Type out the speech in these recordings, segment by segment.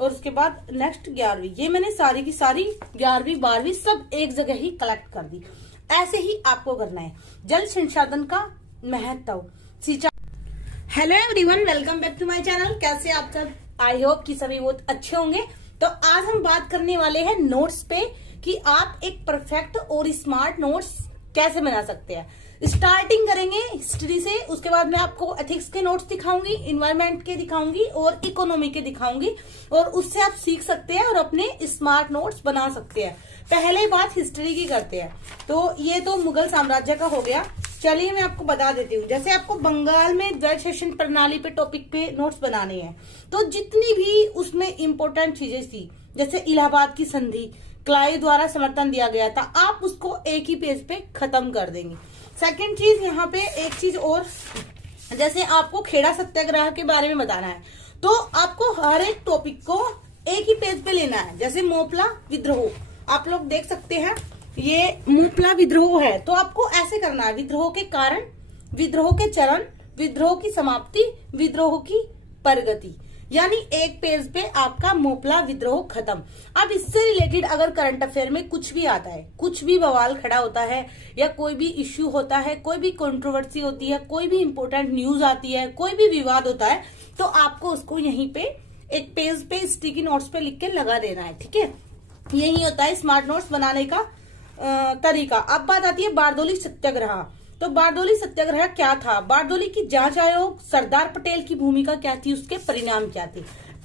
और उसके बाद नेक्स्ट 11वीं। ये मैंने सारी की सारी 11वीं 12वीं सब एक जगह ही कलेक्ट कर दी। ऐसे ही आपको करना है। जल संसाधन का महत्व, सिंचाई। Hello everyone, welcome back to my channel. कैसे आप सब? आई होप कि सभी बहुत अच्छे होंगे। तो आज हम बात करने वाले हैं नोट्स पे कि आप एक परफेक्ट और स्मार्ट नोट्स कैसे बना सकते हैं। स्टार्टिंग करेंगे हिस्ट्री से, उसके बाद मैं आपको एथिक्स के नोट्स दिखाऊंगी, इन्वायरमेंट के दिखाऊंगी और इकोनॉमी के दिखाऊंगी, और उससे आप सीख सकते हैं और अपने स्मार्ट नोट्स बना सकते हैं। पहले बात हिस्ट्री की करते हैं। तो ये तो मुगल साम्राज्य का हो गया। चलिए मैं आपको बता देती हूँ। जैसे आपको बंगाल में द्वैध शासन प्रणाली पे टॉपिक पे नोट्स बनाने हैं, तो जितनी भी उसमें इंपॉर्टेंट चीजें थी, जैसे इलाहाबाद की संधि, क्लाइव द्वारा समर्थन दिया गया था, आप उसको एक ही पेज पे खत्म कर देंगे। सेकंड चीज, यहाँ पे एक चीज और, जैसे आपको खेड़ा सत्याग्रह के बारे में बताना है, तो आपको हर एक टॉपिक को एक ही पेज पे लेना है। जैसे मोपला विद्रोह, आप लोग देख सकते हैं, ये मोपला विद्रोह है, तो आपको ऐसे करना है। विद्रोह के कारण, विद्रोह के चरण, विद्रोह की समाप्ति, विद्रोह की प्रगति, यानी एक पेज पे आपका मोपला विद्रोह खत्म। अब इससे रिलेटेड अगर करंट अफेयर में कुछ भी आता है, कुछ भी बवाल खड़ा होता है, या कोई भी इश्यू होता है, कोई भी कंट्रोवर्सी होती है, कोई भी इंपॉर्टेंट न्यूज आती है, कोई भी विवाद होता है, तो आपको उसको यहीं पे एक पेज पे स्टिकी नोट्स पे लिख के लगा देना है। ठीक है, यही होता है स्मार्ट नोट्स बनाने का तरीका। अब बात आती है बारदोली सत्याग्रह। तो बारदोली सत्याग्रह क्या था? बारदोली की जांच आयोग, सरदार पटेल की भूमिका क्या थी, उसके परिणाम क्या थे।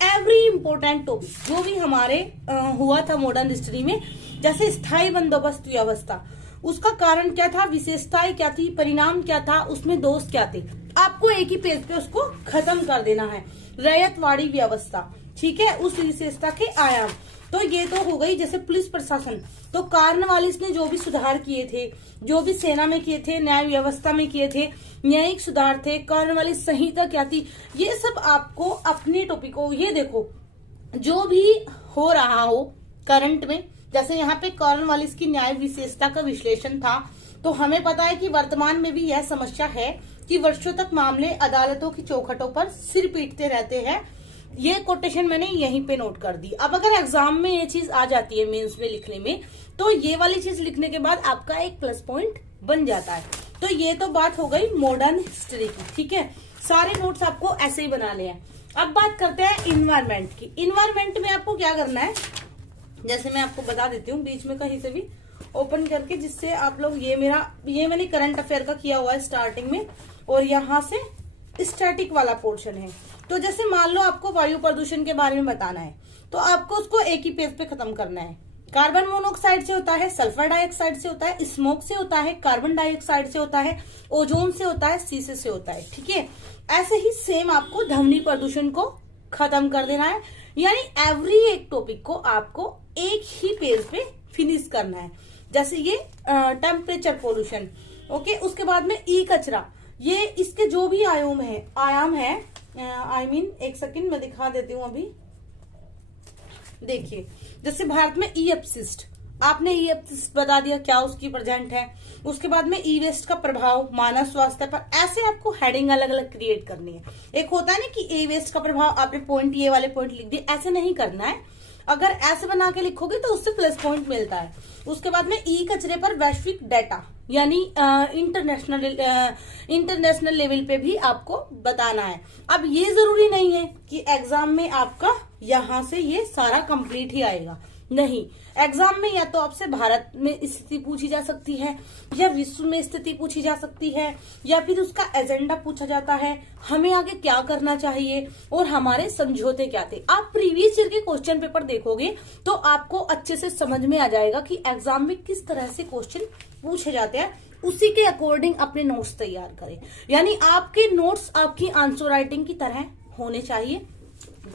एवरी इंपोर्टेंट टॉपिक जो भी हमारे हुआ था मॉडर्न हिस्ट्री में, जैसे स्थायी बंदोबस्त व्यवस्था, उसका कारण क्या था, विशेषताएं क्या थी, परिणाम क्या था, उसमें दोष क्या थे, आपको एक ही पेज पे उसको खत्म कर देना है। रैयतवाड़ी व्यवस्था, ठीक है, उस विशेषता के आयाम। तो ये तो हो गई। जैसे पुलिस प्रशासन, तो कार्नवालिस ने जो भी सुधार किए थे, जो भी सेना में किए थे, न्याय व्यवस्था में किए थे, न्यायिक सुधार थे, कार्नवालिस संहिता क्या थी, ये सब आपको अपने टॉपिक को, ये देखो जो भी हो रहा हो करंट में, जैसे यहाँ पे कार्नवालिस की न्याय विशेषता का विश्लेषण था, तो हमें पता है कि वर्तमान में भी यह समस्या है कि वर्षों तक मामले अदालतों की चौखटों पर सिर पीटते रहते हैं। ये कोटेशन मैंने यहीं पे नोट कर दी। अब अगर एग्जाम में ये चीज आ जाती है मेंस में लिखने में, तो ये वाली चीज लिखने के बाद आपका एक प्लस पॉइंट बन जाता है। तो ये तो बात हो गई मॉडर्न हिस्ट्री की। ठीक है, सारे नोट्स आपको ऐसे ही बनाने हैं। अब बात करते हैं इन्वायरमेंट की। इन्वायरमेंट में आपको क्या करना है, जैसे मैं आपको बता देती हूँ बीच में कहीं से भी ओपन करके, जिससे आप लोग, ये मैंने करंट अफेयर का किया हुआ है स्टार्टिंग में, और यहाँ से स्टैटिक वाला पोर्शन है। तो जैसे मान लो आपको वायु प्रदूषण के बारे में बताना है, तो आपको उसको एक ही पेज पे खत्म करना है। कार्बन मोनोऑक्साइड से होता है, सल्फर डाइऑक्साइड से होता है, स्मोक से होता है, कार्बन डाइऑक्साइड से होता है, ओजोन से होता है, शीशे से होता है। ठीक है, ऐसे ही सेम आपको ध्वनि प्रदूषण को खत्म कर देना है। यानी एवरी एक टॉपिक को आपको एक ही पेज पे फिनिश करना है। जैसे ये टेम्परेचर पोल्यूशन, ओके, उसके बाद में ई कचरा, ये इसके जो भी आयाम है, एक सेकंड मैं दिखा देती हूँ। अभी देखिए, जैसे भारत में ई अपशिष्ट, आपने ई अपशिष्ट बता दिया क्या उसकी प्रेजेंट है। उसके बाद में ई वेस्ट का प्रभाव मानव स्वास्थ्य पर, ऐसे आपको हेडिंग अलग अलग क्रिएट करनी है। एक होता है ना कि ई वेस्ट का प्रभाव, आपने पॉइंट ये वाले पॉइंट लिख दिए, ऐसे नहीं करना है। अगर ऐसे बना के लिखोगे तो उससे प्लस पॉइंट मिलता है। उसके बाद में ई कचरे पर वैश्विक डाटा, यानी इंटरनेशनल लेवल पे भी आपको बताना है। अब ये जरूरी नहीं है कि एग्जाम में आपका यहाँ से ये सारा कंप्लीट ही आएगा, नहीं। एग्जाम में या तो आपसे भारत में स्थिति पूछी जा सकती है, या विश्व में स्थिति पूछी जा सकती है, या फिर उसका एजेंडा पूछा जाता है, हमें आगे क्या करना चाहिए और हमारे समझौते क्या थे। आप प्रीवियस ईयर के क्वेश्चन पेपर देखोगे तो आपको अच्छे से समझ में आ जाएगा कि एग्जाम में किस तरह से क्वेश्चन पूछे जाते हैं। उसी के अकॉर्डिंग अपने नोट्स तैयार करें, यानी आपके नोट्स आपकी आंसर राइटिंग की तरह होने चाहिए।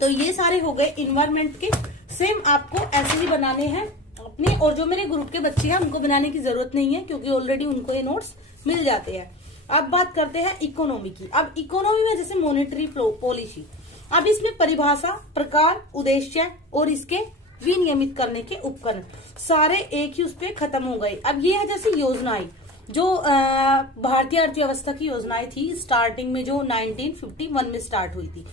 तो ये सारे हो गए इन्वायरमेंट के। सेम आपको ऐसे ही बनाने हैं अपने, और जो मेरे ग्रुप के बच्चे हैं उनको बनाने की जरूरत नहीं है, क्योंकि ऑलरेडी उनको ये नोट्स मिल जाते हैं। अब बात करते हैं इकोनॉमी की। अब इकोनॉमी में जैसे मॉनेटरी पॉलिसी, अब इसमें परिभाषा, प्रकार, उद्देश्य और इसके विनियमित करने के उपकरण सारे एक ही उस पे खत्म हो गए। अब ये है जैसे योजनाएं, जो भारतीय अर्थव्यवस्था की योजनाएं थी स्टार्टिंग में, जो 1951 में स्टार्ट हुई थी।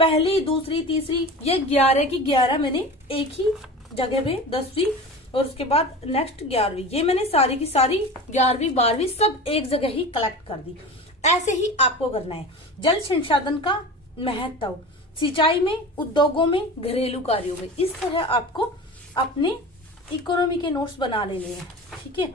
पहली, दूसरी, तीसरी, ये 11 की 11 मैंने एक ही जगह पे 10वीं और उसके बाद नेक्स्ट 11वीं, ये मैंने सारी की सारी 11वीं 12वीं सब एक जगह ही कलेक्ट कर दी। ऐसे ही आपको करना है। जल संसाधन का महत्व सिंचाई में, उद्योगों में, घरेलू कार्यों में, इस तरह आपको अपने इकोनॉमी के नोट्स बना लेने हैं। ठीक है,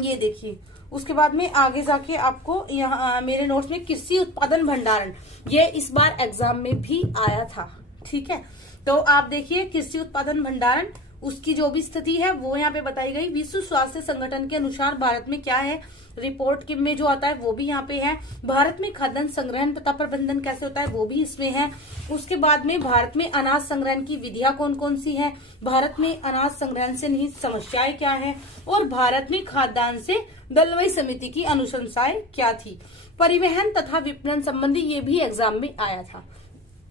ये देखिए। उसके बाद में आगे जाके आपको यहाँ मेरे नोट्स में कृषि उत्पादन भंडारण, ये इस बार एग्जाम में भी आया था। ठीक है, तो आप देखिए कृषि उत्पादन भंडारण, उसकी जो भी स्थिति है वो यहाँ पे बताई गई। विश्व स्वास्थ्य संगठन के अनुसार भारत में क्या है, रिपोर्ट के में जो आता है वो भी यहाँ पे है। भारत में खाद्यान्न संग्रहण तथा प्रबंधन कैसे होता है वो भी इसमें है। उसके बाद में भारत में अनाज संग्रहण की विधियां कौन कौन सी है, भारत में अनाज संग्रहण से निहित समस्याएं क्या है, और भारत में खाद्यान्न से दलवाई समिति की अनुशंसाएं क्या थी। परिवहन तथा विपणन संबंधी ये भी एग्जाम में आया था।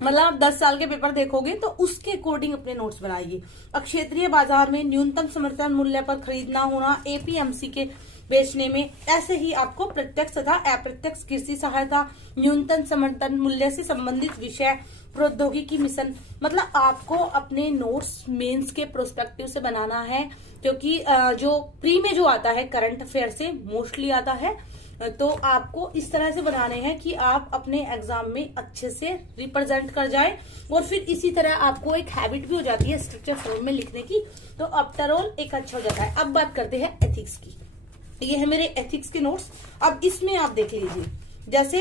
मतलब आप 10 साल के पेपर देखोगे तो उसके अकॉर्डिंग अपने नोट्स बनाइए। क्षेत्रीय बाजार में न्यूनतम समर्थन मूल्य पर खरीदना होना, एपीएमसी के बेचने में, ऐसे ही आपको प्रत्यक्ष तथा अप्रत्यक्ष कृषि सहायता, न्यूनतम समर्थन मूल्य से संबंधित विषय, प्रौद्योगिकी मिशन, मतलब आपको अपने नोट्स मेंस के प्रोस्पेक्टिव से बनाना है, क्योंकि जो प्री में जो आता है करंट अफेयर से मोस्टली आता है, तो आपको इस तरह से बनाने हैं कि आप अपने एग्जाम में अच्छे से रिप्रेजेंट कर जाए, और फिर इसी तरह आपको एक हैबिट भी हो जाती है स्ट्रक्चर फॉर्म में लिखने की, तो आफ्टर ऑल एक अच्छा हो जाता है। अब बात करते हैं एथिक्स की। ये है मेरे एथिक्स के नोट्स। अब इसमें आप देख लीजिए, जैसे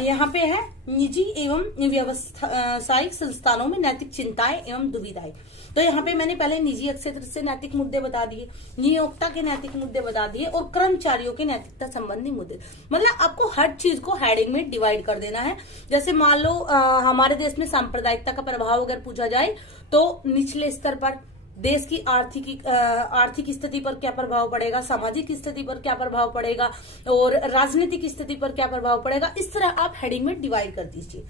यहाँ पे है निजी एवं व्यावसायिक संस्थानों में नैतिक चिंताएं एवं दुविधाएं। तो यहाँ पे मैंने पहले निजी क्षेत्र से नैतिक मुद्दे बता दिए, नियोक्ता के नैतिक मुद्दे बता दिए, और कर्मचारियों के नैतिकता संबंधी मुद्दे। मतलब आपको हर चीज को हेडिंग में डिवाइड कर देना है। जैसे मान लो हमारे देश में सांप्रदायिकता का प्रभाव अगर पूछा जाए तो निचले स्तर पर देश की आर्थिक स्थिति पर क्या प्रभाव पड़ेगा, सामाजिक स्थिति पर क्या प्रभाव पड़ेगा, और राजनीतिक स्थिति पर क्या प्रभाव पड़ेगा, इस तरह आप हेडिंग में डिवाइड कर दीजिए।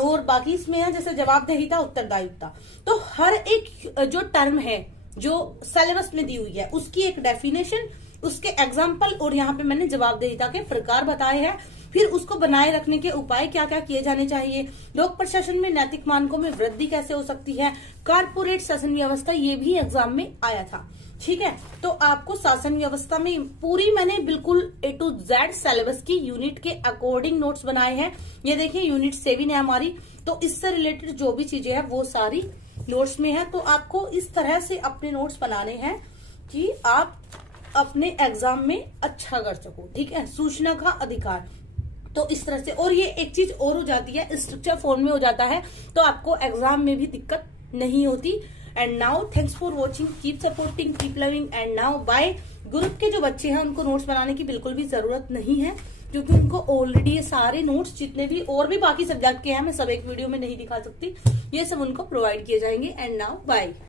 और बाकी इसमें है जैसे जवाबदेहिता, उत्तरदायित्वता। तो हर एक जो टर्म है जो सिलेबस में दी हुई है उसकी एक डेफिनेशन, उसके एग्जाम्पल, और यहाँ पे मैंने जवाबदेहिता के प्रकार बताए हैं। फिर उसको बनाए रखने के उपाय क्या क्या किए जाने चाहिए, लोक प्रशासन में नैतिक मानकों में वृद्धि कैसे हो सकती है, कारपोरेट शासन व्यवस्था, ये भी एग्जाम में आया था। ठीक है, तो आपको शासन व्यवस्था में पूरी मैंने बिल्कुल A to Z सिलेबस की यूनिट के अकॉर्डिंग नोट्स बनाए हैं। ये देखिए यूनिट 7 है हमारी, तो इससे रिलेटेड जो भी चीजें हैं वो सारी नोट्स में है। तो आपको इस तरह से अपने नोट्स बनाने हैं कि आप अपने एग्जाम में अच्छा कर सको। ठीक है, सूचना का अधिकार, तो इस तरह से। और ये एक चीज और हो जाती है, स्ट्रक्चर फॉर्म में हो जाता है, तो आपको एग्जाम में भी दिक्कत नहीं होती। And now thanks for watching, keep supporting, keep loving, and now bye. Group के जो बच्चे हैं उनको नोट्स बनाने की बिल्कुल भी जरूरत नहीं है, क्योंकि उनको ऑलरेडी ये सारे नोट्स जितने भी और भी बाकी सब्जेक्ट के हैं, मैं सब एक वीडियो में नहीं दिखा सकती, ये सब उनको प्रोवाइड किए जाएंगे। And now bye.